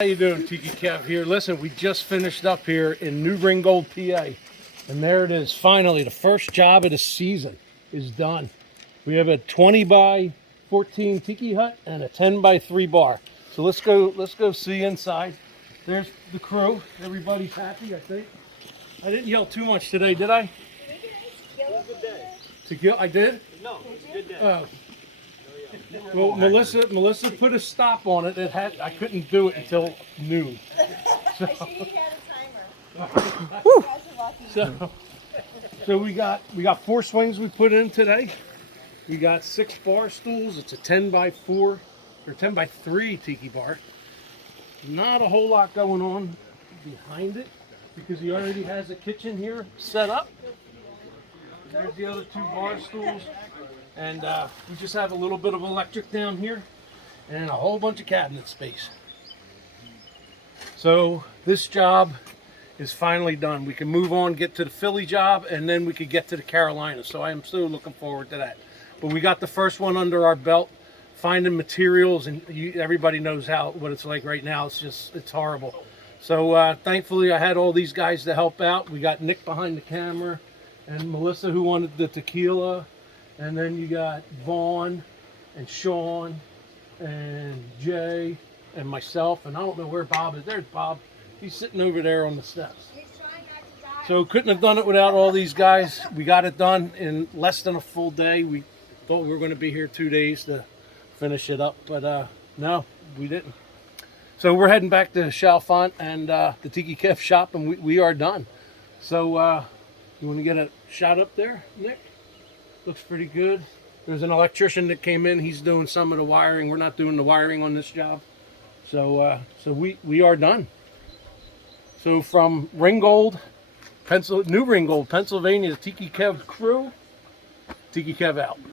How you doing, Tiki Kev here? Listen, we just finished up here in New Ringgold, PA. And there it is. Finally, the first job of the season is done. We have a 20 by 14 tiki hut and a 10 by 3 bar. So let's go see inside. There's the crew. Everybody's happy, I think. I didn't yell too much today, did I? To kill? I did? No, it's a good day. Well, Melissa put a stop on it. I couldn't do it until noon. So, I see you had a timer. You guys are lucky. so we got 4 swings we put in today. We got 6 bar stools. It's a 10 by 4 or 10 by 3 tiki bar. Not a whole lot going on behind it because he already has a kitchen here set up. There's the other 2 bar stools. And we just have a little bit of electric down here and a whole bunch of cabinet space. So this job is finally done. We can move on, get to the Philly job, and then we could get to the Carolina. So I am so looking forward to that. But we got the first one under our belt, finding materials, and everybody knows what it's like right now. It's horrible. So thankfully I had all these guys to help out. We got Nick behind the camera and Melissa who wanted the tequila. And then you got Vaughn and Sean and Jay and myself. And I don't know where Bob is. There's Bob. He's sitting over there on the steps. He's trying not to die. So couldn't have done it without all these guys. We got it done in less than a full day. We thought we were going to be here 2 days to finish it up. But no, we didn't. So we're heading back to Chalfont and the Tiki Kev shop. And we are done. So you want to get a shot up there, Nick? Looks pretty good. There's an electrician that came in. He's doing some of the wiring. We're not doing the wiring on this job. So we are done. So from Ringgold, New Ringgold, Pennsylvania, the Tiki Kev crew, Tiki Kev out.